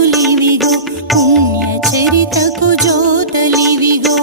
భూమికి పుణ్య చరితకు జ్యోతలివిగో.